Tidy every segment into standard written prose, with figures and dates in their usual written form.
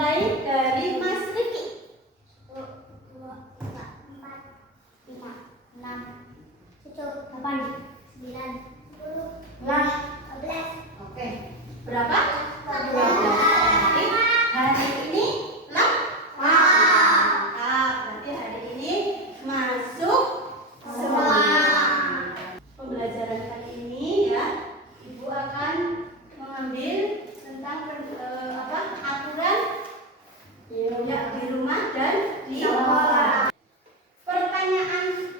Mulai dari Mas Riki. 1, 2, 3, 4, 5, 6, 7, 8, 9, 10, 11. Oke. Berapa? 12. Berarti hari ini berarti hari ini masuk semua. Pembelajaran kali ini ya, Ibu akan mengambil tentang aturan di rumah dan di sekolah. Pertanyaan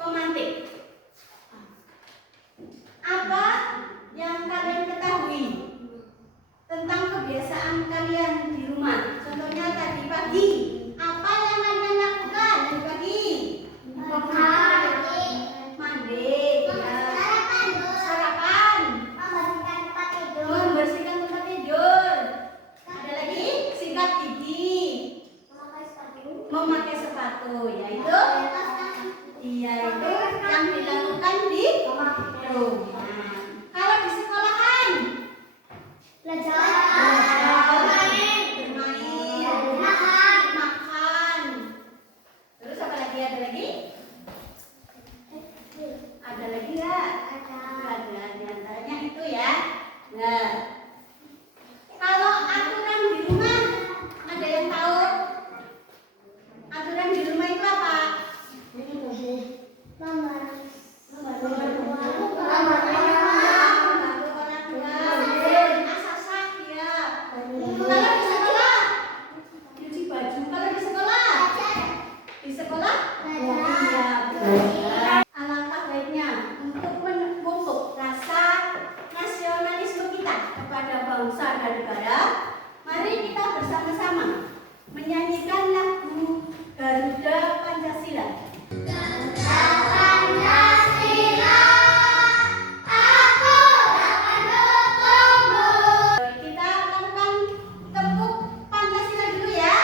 pemantik. Apa yang kalian ketahui tentang kebiasaan kalian di rumah? Contohnya tadi pagi, apa yang kalian lakukan tadi pagi? Mandi, sarapan, membersihkan tempat tidur. Ada lagi sikat gigi, memakai sepatu, yaitu yang dilakukan di rumah. Kalau di sekolahan, bermain, makan. Terus apa lagi? Ada lagi? Ada lagi nggak? Ada. Di antaranya itu ya. Nah, kalau aturan di rumah, ada yang tahu? Aturan di rumah itu apa? Alangkah baiknya untuk memupuk rasa nasionalisme kita kepada bangsa dan negara, mari kita bersama-sama menyanyikan lagu Garuda Pancasila. Kita lakukan tepuk Pancasila dulu ya.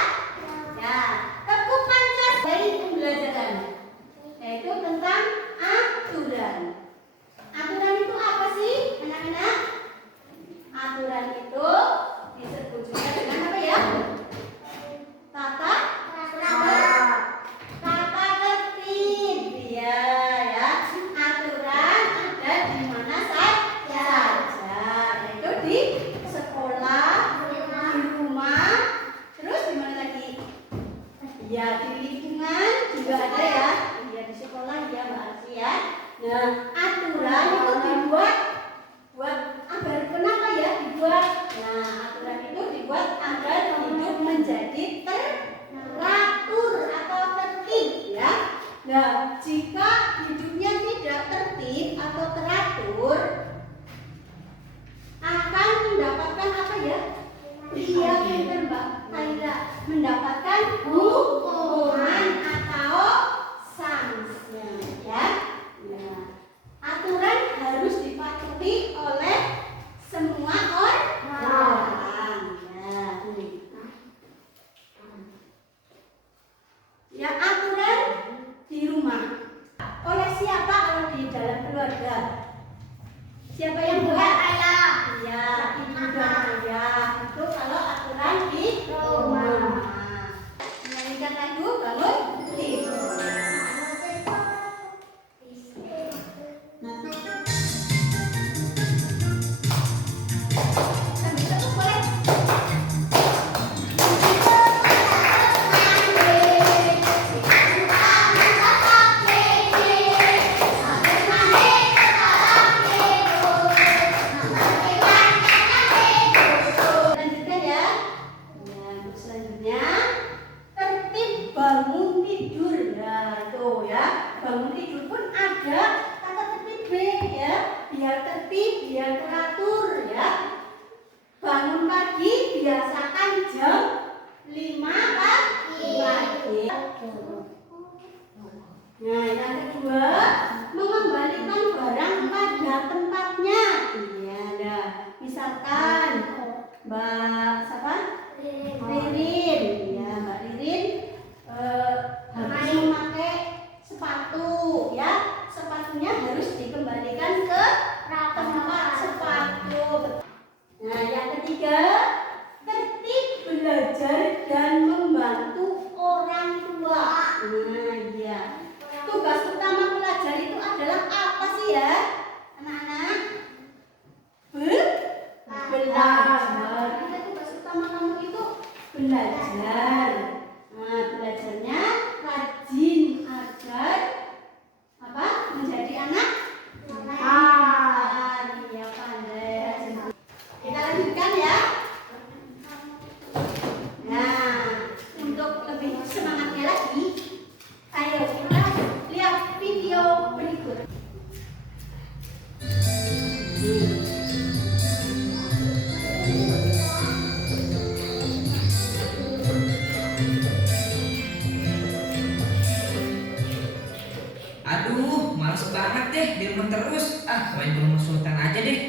Ya, tepuk Pancasila dari pembelajaran, yaitu tentang aturan. Aturan itu apa sih, anak-anak? Aturan itu disebut juga dengan apa ya? Tata tertib. Iya ya. Aturan ada di mana saja, yaitu di sekolah, di rumah, terus di mana lagi? Ya, di lingkungan juga ada ya. Ya, di sekolah ya, Mbak Alfi ya. Nah, aturan itu dibuat agar kenapa ya dibuat? Nah, aturan itu dibuat agar hidup menjadi teratur atau tertib ya. Nah, jika hidupnya tidak tertib atau teratur, akan mendapatkan apa ya? Iya, benar Mbak Taira, mendapatkan hukuman atau sanksi ya. Nah, aturan harus dipatuhi oleh semua orang. Ya, aturan di rumah oleh siapa? Kalau di dalam keluarga, siapa yang buat? Ya, ibu dan ayah. Itu kalau aturan di rumah. Menyanyikan lagu bangun tidur. Sambil tepuk boleh? Lanjutkan ya. Ya, untuk selanjutnya tertib bangun tidur. Ya, itu ya. Bangun tidur pun ada tata tertib ya. Biar tertib, biar teratur ya. Bangun pagi biasakan jam 5 pagi. Nah, yang kedua, mengembalikan barang pada tempatnya. Iya, ada. Misalkan Mbak siapa? Ririn. Ya, Mbak Ririn harus memakai sepatu ya. Sepatunya harus dikembalikan ke tempat sepatu. Nah, yang ketiga, tertib belajar. anak Ah. Iya, pandai. Kita lanjutkan ya. Nah, untuk lebih semangatnya lagi, ayo kita lihat video berikut. Aduh, males banget deh di rumah terus. Ah, main ke rumah Sultan aja deh.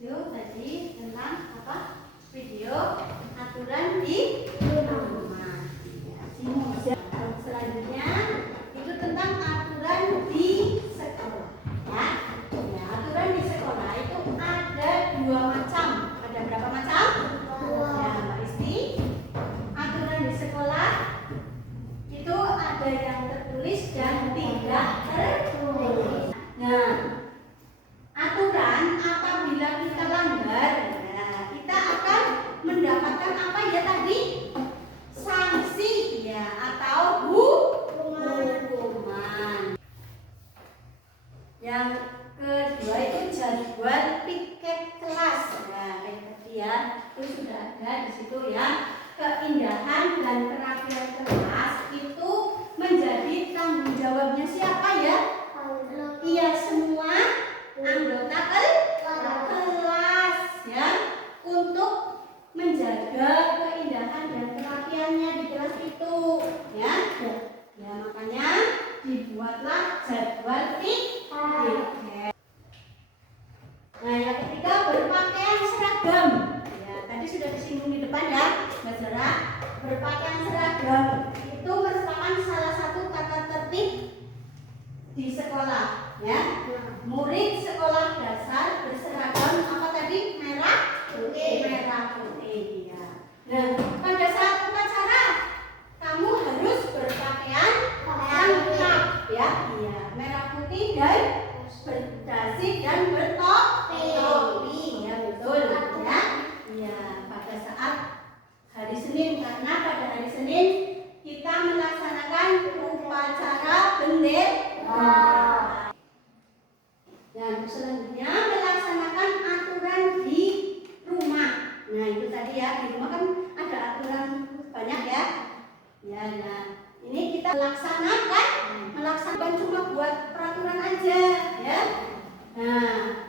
Itu tadi tentang apa? Video aturan di rumah. Ya, selanjutnya itu tentang aturan di sekolah. Ya, ya aturan di sekolah itu ada 2 macam. Ada berapa macam? Ya, Mbak Isti. Aturan di sekolah itu ada yang tertulis dan tidak tertulis. Nah, aturan apabila kita langgar, nah, kita akan mendapatkan apa ya tadi? Sanksi ya atau hukuman. Yang kedua itu jadwal piket kelas. Nah, kayak tadi ya, itu sudah ada di situ ya. Keindahan dan kerapian kelas itu menjadi tanggung jawabnya siapa ya? Iya, semua anggota kelas ya, untuk menjaga keindahan dan kerapiannya di kelas itu ya. Ya makanya dibuatlah jadwal piket. Nah, yang ketiga berpakaian seragam. Ya, tadi sudah disinggung di depan ya, Mbak Zara. Berpakaian seragam itu merupakan salah satu tata tertib di sekolah ya. Murid sekolah dasar berseragam apa tadi? Merah putih. Merah putih ya. Nah, pada saat upacara kamu harus berpakaian lengkap ya. Iya, merah putih dan berdasi dan bertopi ya, betul ya. Iya, pada saat hari Senin, karena pada hari Senin kita melaksanakan upacara bendera. Dan selanjutnya melaksanakan aturan di rumah. Nah, itu tadi ya, di rumah kan ada aturan banyak ya. Ya, nah ini kita melaksanakan cuma buat peraturan aja ya. Nah,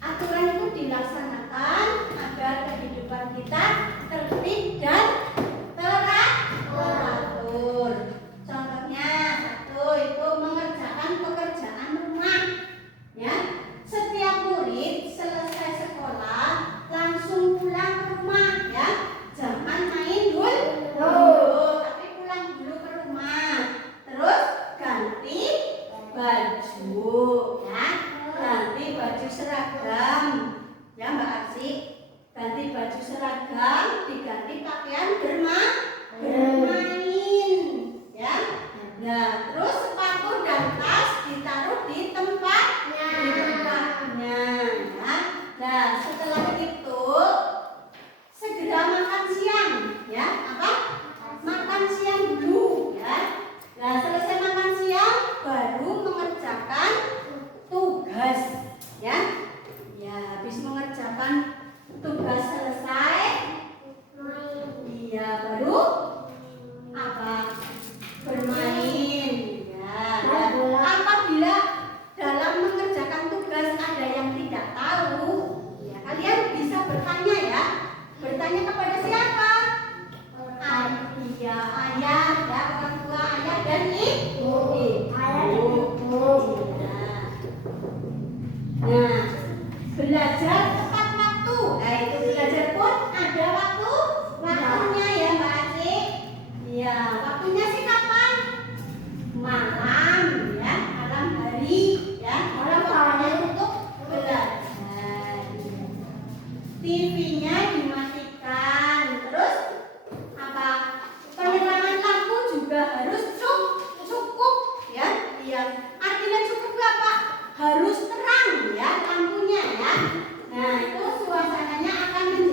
aturan itu dilaksanakan agar kehidupan kita tertib dan teratur. Contohnya satu itu mengerjakan pekerjaan rumah ya. Setiap murid selesai sekolah langsung pulang ke rumah ya. Jangan main dulu, tapi pulang dulu ke rumah. Terus ganti baju ya. Ganti baju seragam ya Mbak Arsi. Ganti baju seragam, diganti pakaian bermain ya. Nah, terus sepatu dan tas ditaruh di tempatnya ya. Nah, setelah itu segera makan siang ya. Apa? Makan siang dulu ya. Nah, selesai makan siang baru mengerjakan tugas ya. Ya, habis mengerjakan tugas selesai, iya baru apa? Bermain ya. Nah, apabila dalam mengerjakan tugas ada yang tidak tahu, ya kalian bisa bertanya ya. Bertanya kepada siapa? Iya, ayah ya, orang tua ayah dan ibu. Nah, belajar tepat waktu. Nah, itu belajar pun ada waktunya ya Mbak Aci. Iya, waktunya sih kapan? Malam ya, malam hari ya. Malam waktunya untuk belajar. TV-nya dimatikan. Terus apa? Penerangan lampu juga harus cukup ya. Iya. Artinya cukup apa? Harus terang ya lampunya ya. Nah, itu suasananya akan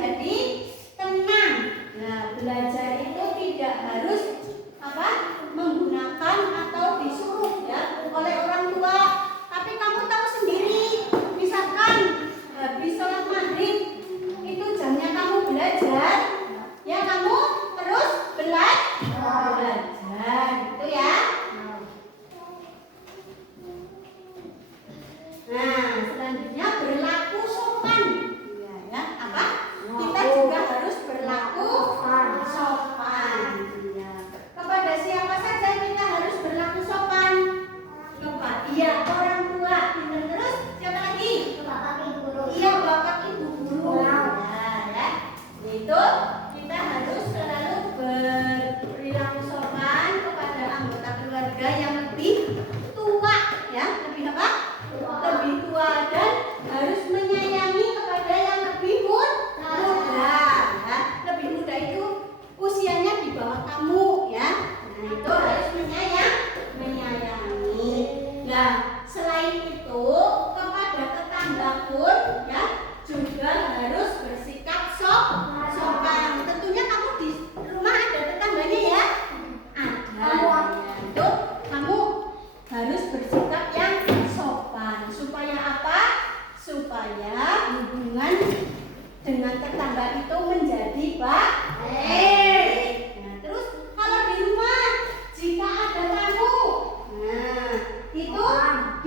gambar itu menjadi baik. Nah, terus kalau di rumah jika ada tamu, nah itu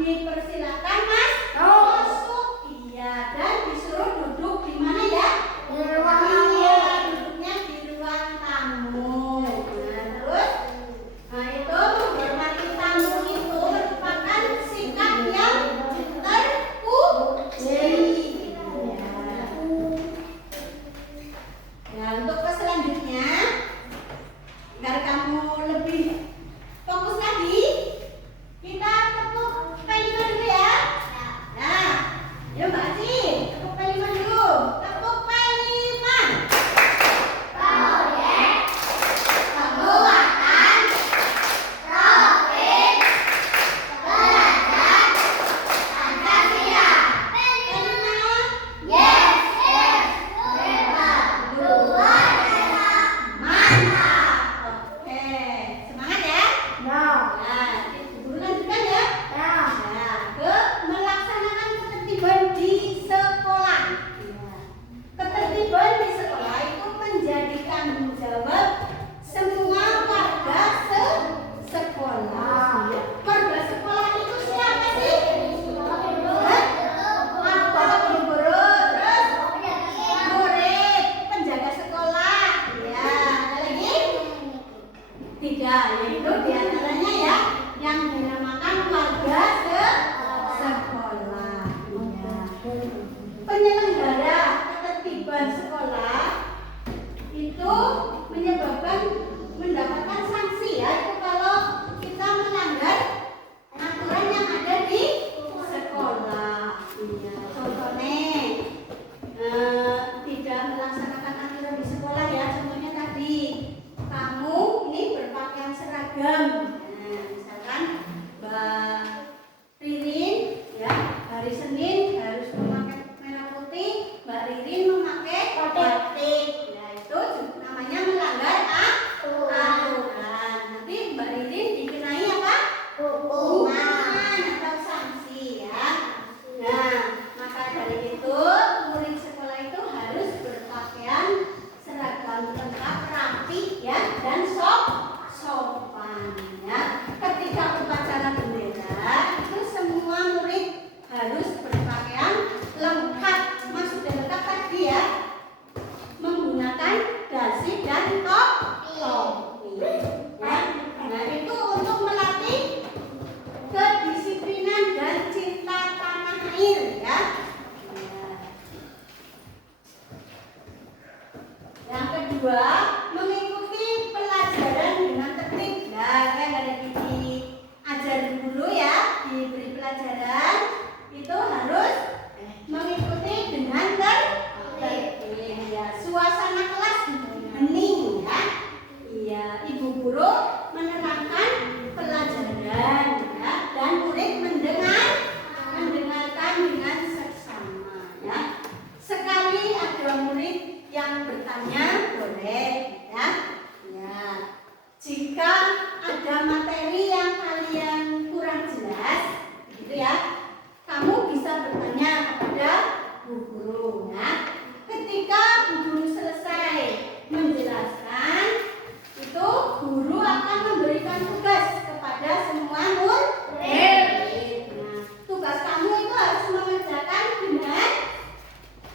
dipersilakan Mas masuk. Iya, dan disuruh duduk di mana ya? Di ruang Iya, duduknya di ruang tamu. Nah, terus itu menghormati tamu itu merupakan sikap yang terpuji. Ya, untuk ke selanjutnya, agar kamu lebih fokus lagi, kita tepuk P5 dulu ya. Nah, yuk Mbak Aci, tepuk P5 dulu. Tepuk P5. proyek pembuatan topik belajar Pancasila. Yes, yes, hebat, luar biasa, mantap. Oke, semangat ya. No, Nah, guru lanjutkan ya. no, Nah, ke melaksanakan ketertiban di sekolah. Ketertiban di sekolah itu menjadi tanggung jawab semua warga sekolah. Warga sekolah itu siapa sih? Guru, terus murid, penjaga sekolah. Ya, ada lagi? Tiga, yaitu diantaranya ya yang dinamakan warga sekolah. Ya. Penyelenggara ketertiban sekolah itu menyebabkan mendapatkan sanksi ya, itu kalau kita melanggar aturan yang ada di sekolah. Iya, contohnya tidak melaksanakan aturan di sekolah ya, contohnya tadi kamu ini berpakaian seragam. Nah, misalkan Mbak Ririn ya, hari Senin harus memakai merah putih, Mbak Ririn memakai batik. Nah, itu namanya melanggar aturan. Nanti Mbak Ririn dikenai apa? Hukuman atau sanksi ya. Nah, maka dari itu murid sekolah itu harus berpakaian seragam lengkap, rapi ya, dan sopan ya. Ketika upacara bendera itu semua murid harus berpakaian lengkap. Maksudnya lengkap tadi ya, menggunakan dasi dan topi. Ya. Nah, itu untuk melatih kedisiplinan dan cinta tanah air ya. Yang kedua, mengikuti pelajaran dengan tertib. Nah, kan ada diajar dulu ya, diberi pelajaran itu harus mengikuti dengan tertib. Ya, suasana kelas hening ya. Iya, ibu guru menerangkan pelajaran ya, dan murid mendengarkan dengan seksama ya. Sekali ada murid yang bertanya boleh ya. Ya. Jika ada materi yang kalian kurang jelas, gitu ya, kamu bisa bertanya kepada bu guru ya. Ketika bu guru selesai menjelaskan, itu guru akan memberikan tugas kepada semua murid. Nah, tugas kamu itu harus mengerjakan dengan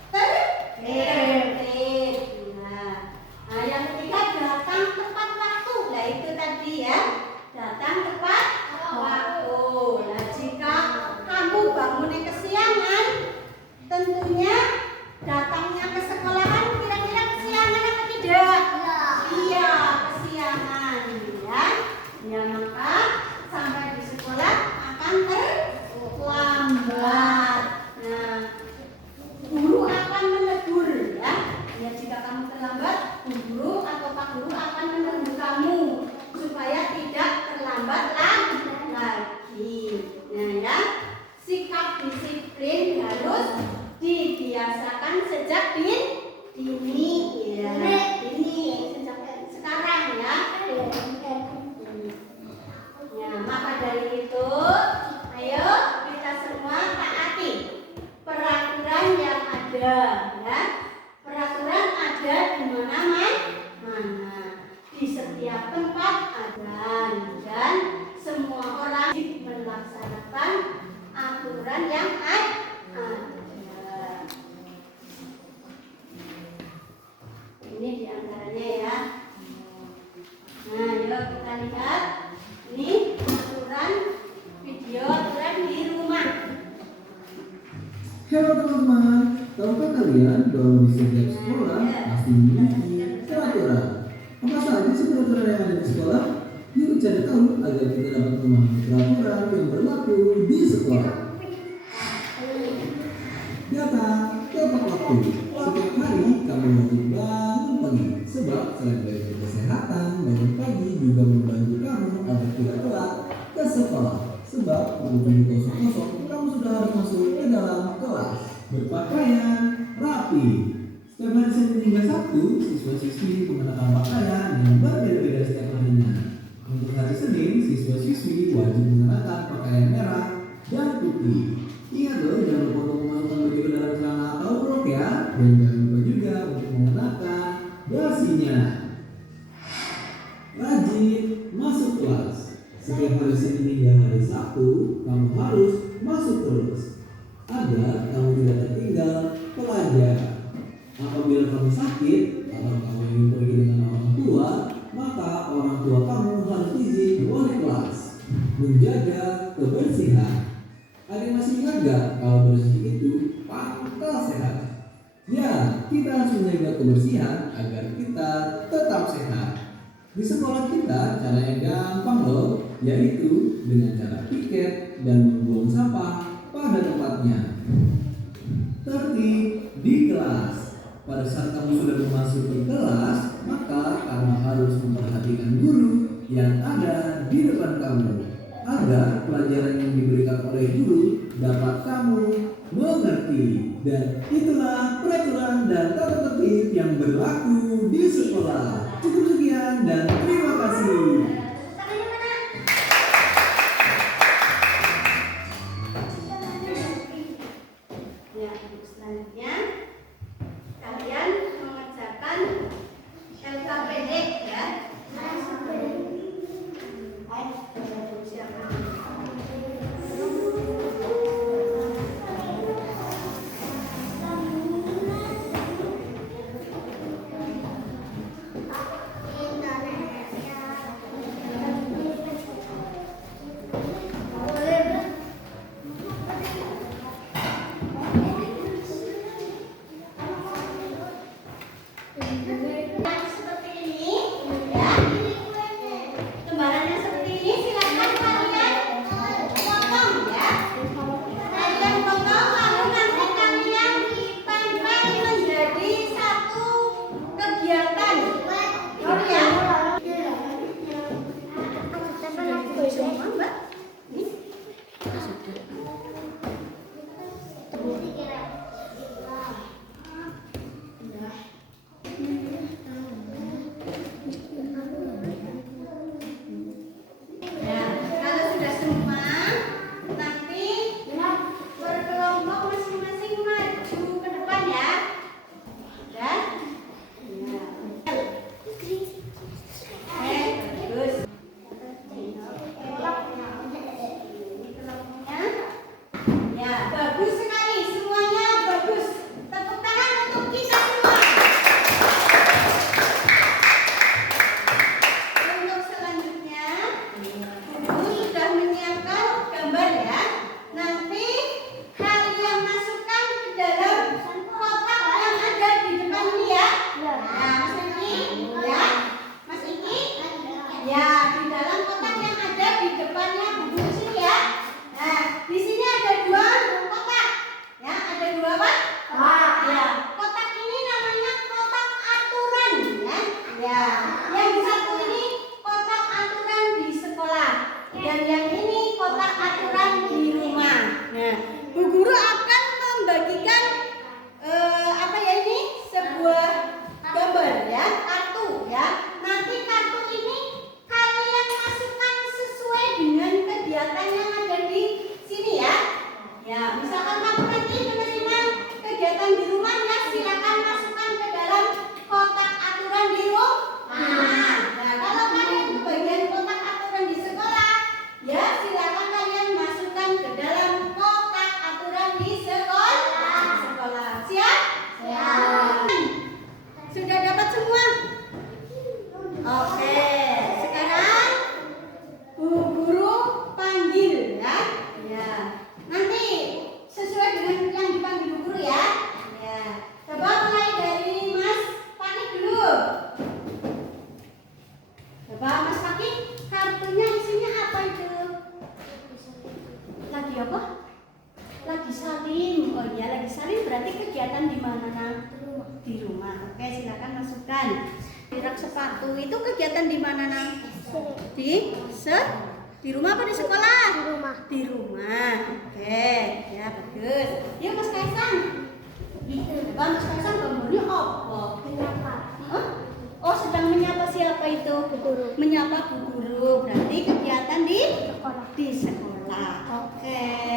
tertib. Nah, yang ketiga datang tepat waktu. Nah, itu tadi ya, datang tepat waktu. Nah, jika kamu bangunnya kesiangan, tentunya datangnya ke sekolahan Ini diantaranya ya. Nah, yuk kita lihat. Ini aturan video aturan di rumah. Halo teman-teman, tahukah kalian bahwa di setiap sekolah pasti memiliki peraturan? Apa saja sih peraturan yang ada di sekolah? Yuk cari tahu agar kita dapat memahami peraturan yang berlaku di sekolah. Datang tepat waktu. Setiap hari kamu wajib bangun pagi, sebab selain dari kesehatan, bangun pagi juga membantu kamu agar tidak telat ke sekolah. Sebab pukul 7.00 kamu sudah harus masuk ke dalam kelas. Berpakaian rapi. Setiap hari Senin hingga Sabtu, siswa-siswi mengenakan pakaian yang berbeda-beda setiap harinya. Untuk hari Senin, siswa-siswi wajib mengenakan pakaian merah dan putih. Ingat loh, jangan lupa untuk memasukkan baju ke dalam celana atau rok ya. Dan jangan lupa juga untuk mengenakan dasinya. Rajin masuk kelas. Setiap hari Senin hingga hari Sabtu, kamu harus masuk terus agar kamu tidak tertinggal pelajaran. Apabila kamu sakit atau kamu ingin pergi dengan orang tua, maka orang tua kamu harus izin oleh kelas. Menjaga kebersihan. Ada yang masih ingat gak kalau bersih itu pangkal sehat? Ya, kita harus menjaga kebersihan agar kita tetap sehat. Di sekolah kita cara yang gampang loh, yaitu dengan cara piket dan membuang sampah pada tempatnya. Tertib di kelas. Pada saat kamu sudah memasuki kelas, maka kamu harus memperhatikan guru yang ada di depan kamu agar pelajaran yang diberikan oleh guru dapat kamu mengerti. Dan itulah peraturan dan tata tertib yang berlaku di sekolah. Cukup sekian dan terima kasih. Ya, untuk selanjutnya kalian mengerjakan LKPD ya. Seperti ini ya. Lembarannya seperti ini, silakan kalian potong ya. Kalian potong lalu nanti kalian tempel menjadi satu kegiatan. Oh ya. Semua, Mbak. Ini. naruh sepatu itu kegiatan di mana, Nang? Di rumah apa di sekolah? Di rumah. Di rumah. Oke, ya bagus. Yuk Mas Kaisang. Coba Mas Kaisang gambarnya apa? Menyapa. Hah? Oh, sedang menyapa siapa itu? Bu guru. Menyapa bu guru. Berarti kegiatan di Sekolah. sekolah. Oke.